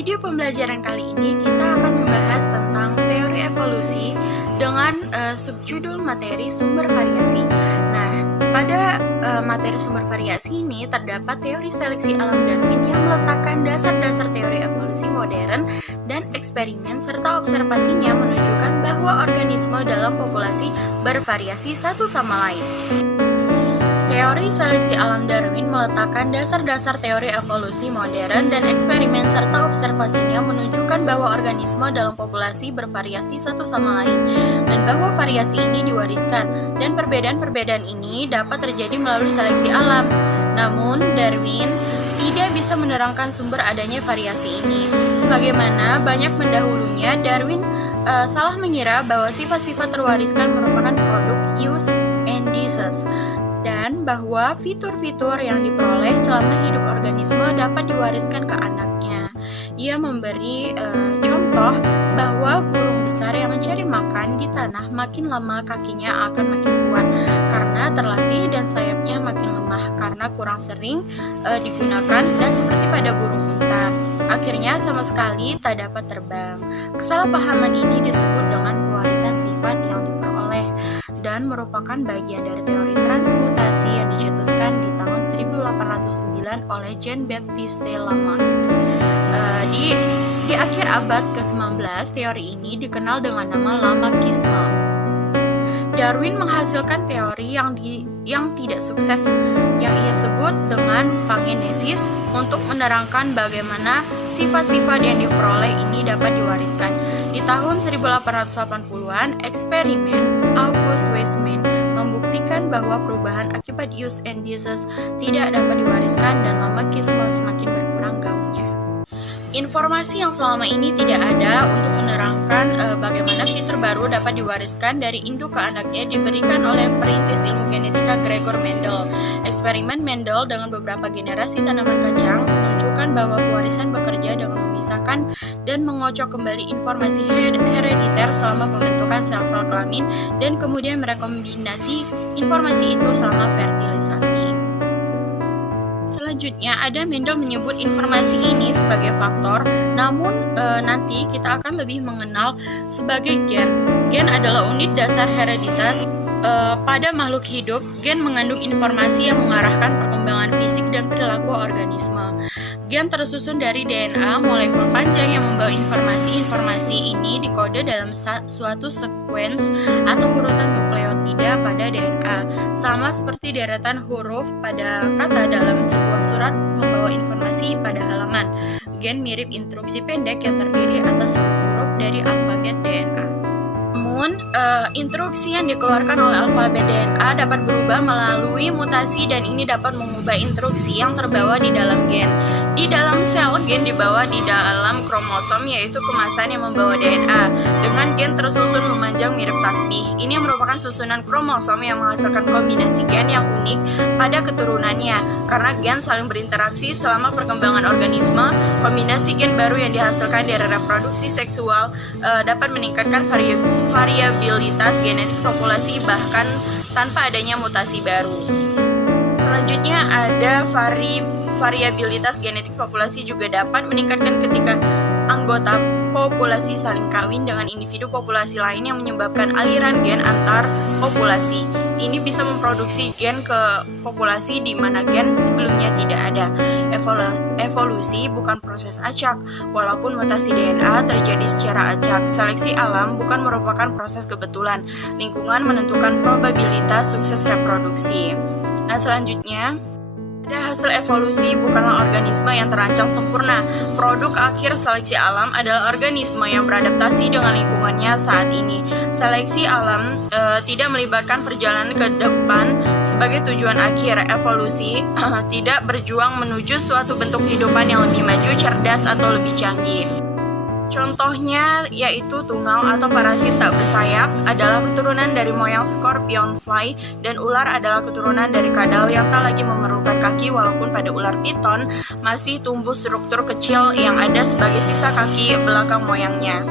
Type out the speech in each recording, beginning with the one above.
video pembelajaran kali ini kita akan membahas tentang teori evolusi dengan subjudul materi sumber variasi. Nah, pada materi sumber variasi ini terdapat teori seleksi alam Darwin yang meletakkan dasar-dasar teori evolusi modern dan eksperimen serta observasinya menunjukkan bahwa organisme dalam populasi bervariasi satu sama lain. Teori seleksi alam Darwin meletakkan dasar-dasar teori evolusi modern dan eksperimen serta observasinya menunjukkan bahwa organisme dalam populasi bervariasi satu sama lain dan bahwa variasi ini diwariskan dan perbedaan-perbedaan ini dapat terjadi melalui seleksi alam. Namun, Darwin tidak bisa menerangkan sumber adanya variasi ini. Sebagaimana banyak pendahulunya, Darwin salah mengira bahwa sifat-sifat terwariskan merupakan produk use and disease dan bahwa fitur-fitur yang diperoleh selama hidup organisme dapat diwariskan ke anaknya. Ia memberi contoh bahwa burung besar yang mencari makan di tanah makin lama kakinya akan makin kuat karena terlatih dan sayapnya makin lemah karena kurang sering digunakan dan seperti pada burung unta. Akhirnya sama sekali tak dapat terbang. Kesalahpahaman ini disebut dengan pewarisan sifat yang diperoleh dan merupakan bagian dari teori transmutasi yang dicetuskan di tahun 1809 oleh Jean-Baptiste Lamarck. Di akhir abad ke-19, teori ini dikenal dengan nama Lamarckisme. Darwin menghasilkan teori yang tidak sukses yang ia sebut dengan pangenesis untuk menerangkan bagaimana sifat-sifat yang diperoleh ini dapat diwariskan. Di tahun 1880-an, eksperimen August Weismann membuktikan bahwa perubahan akibat use and disease tidak dapat diwariskan dan Lamarckisme semakin berkurang gaungnya. Informasi yang selama ini tidak ada untuk menerangkan bagaimana fitur baru dapat diwariskan dari induk ke anaknya diberikan oleh perintis ilmu genetika Gregor Mendel. Eksperimen Mendel dengan beberapa generasi tanaman kacang menunjukkan bahwa pewarisan bekerja dengan memisahkan dan mengocok kembali informasi herediter selama pembentukan sel-sel kelamin dan kemudian merekombinasi informasi itu selama fertilisasi. Selanjutnya, ada Mendel menyebut informasi ini sebagai faktor, namun nanti kita akan lebih mengenal sebagai gen. Gen adalah unit dasar hereditas. Pada makhluk hidup, gen mengandung informasi yang mengarahkan perkembangan fisik dan perilaku organisme. Gen tersusun dari DNA, molekul panjang yang membawa informasi ini dikode dalam suatu sequence atau urutan nukleotida pada DNA, sama seperti deretan huruf pada kata dalam sebuah surat membawa informasi pada halaman. Gen mirip instruksi pendek yang terdiri atas huruf dari alfabet DNA. Namun, instruksi yang dikeluarkan oleh alfabet DNA dapat berubah melalui mutasi dan ini dapat mengubah instruksi yang terbawa di dalam gen. Di dalam sel, gen dibawa di dalam kromosom, yaitu kemasan yang membawa DNA. Dengan gen tersusun memanjang mirip tasbih. Ini merupakan susunan kromosom yang menghasilkan kombinasi gen yang unik pada keturunannya. Karena gen saling berinteraksi selama perkembangan organisme, kombinasi gen baru yang dihasilkan dari reproduksi seksual dapat meningkatkan variabilitas genetik populasi bahkan tanpa adanya mutasi baru. Selanjutnya ada variabilitas genetik populasi juga dapat meningkatkan ketika anggota populasi saling kawin dengan individu populasi lain yang menyebabkan aliran gen antar populasi. Ini bisa memproduksi gen ke populasi di mana gen sebelumnya tidak ada. Evolusi bukan proses acak, walaupun mutasi DNA terjadi secara acak. Seleksi alam bukan merupakan proses kebetulan. Lingkungan menentukan probabilitas sukses reproduksi. Nah, selanjutnya ada hasil evolusi bukanlah organisme yang terancang sempurna. Produk akhir seleksi alam adalah organisme yang beradaptasi dengan lingkungannya saat ini. Seleksi alam tidak melibatkan perjalanan ke depan sebagai tujuan akhir. Evolusi tidak berjuang menuju suatu bentuk kehidupan yang lebih maju, cerdas, atau lebih canggih. Contohnya yaitu tungau atau parasit tak bersayap adalah keturunan dari moyang scorpion fly dan ular adalah keturunan dari kadal yang tak lagi memerlukan kaki walaupun pada ular piton masih tumbuh struktur kecil yang ada sebagai sisa kaki belakang moyangnya.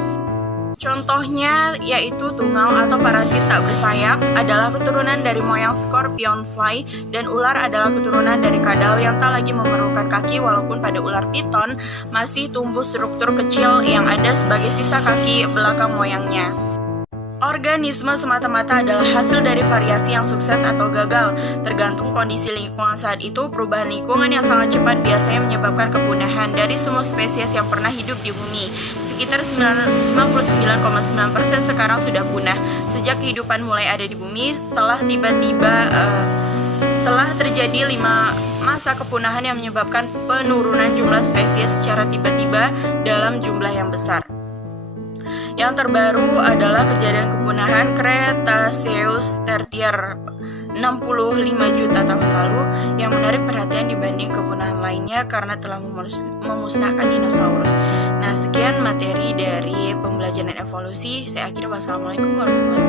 Contohnya yaitu tungau atau parasit tak bersayap adalah keturunan dari moyang scorpion fly, dan ular adalah keturunan dari kadal yang tak lagi memerlukan kaki, walaupun pada ular piton masih tumbuh struktur kecil yang ada sebagai sisa kaki belakang moyangnya. Organisme semata-mata adalah hasil dari variasi yang sukses atau gagal, tergantung kondisi lingkungan saat itu. Perubahan lingkungan yang sangat cepat biasanya menyebabkan kepunahan dari semua spesies yang pernah hidup di bumi. Sekitar 99,9% sekarang sudah punah. Sejak kehidupan mulai ada di bumi, telah terjadi 5 masa kepunahan yang menyebabkan penurunan jumlah spesies secara tiba-tiba dalam jumlah yang besar. Yang terbaru adalah kejadian kepunahan Cretaceous tertier 65 juta tahun lalu yang menarik perhatian dibanding kepunahan lainnya karena telah memusnahkan dinosaurus. Nah, sekian materi dari pembelajaran evolusi. Saya akhiri. Wassalamualaikum warahmatullahi wabarakatuh.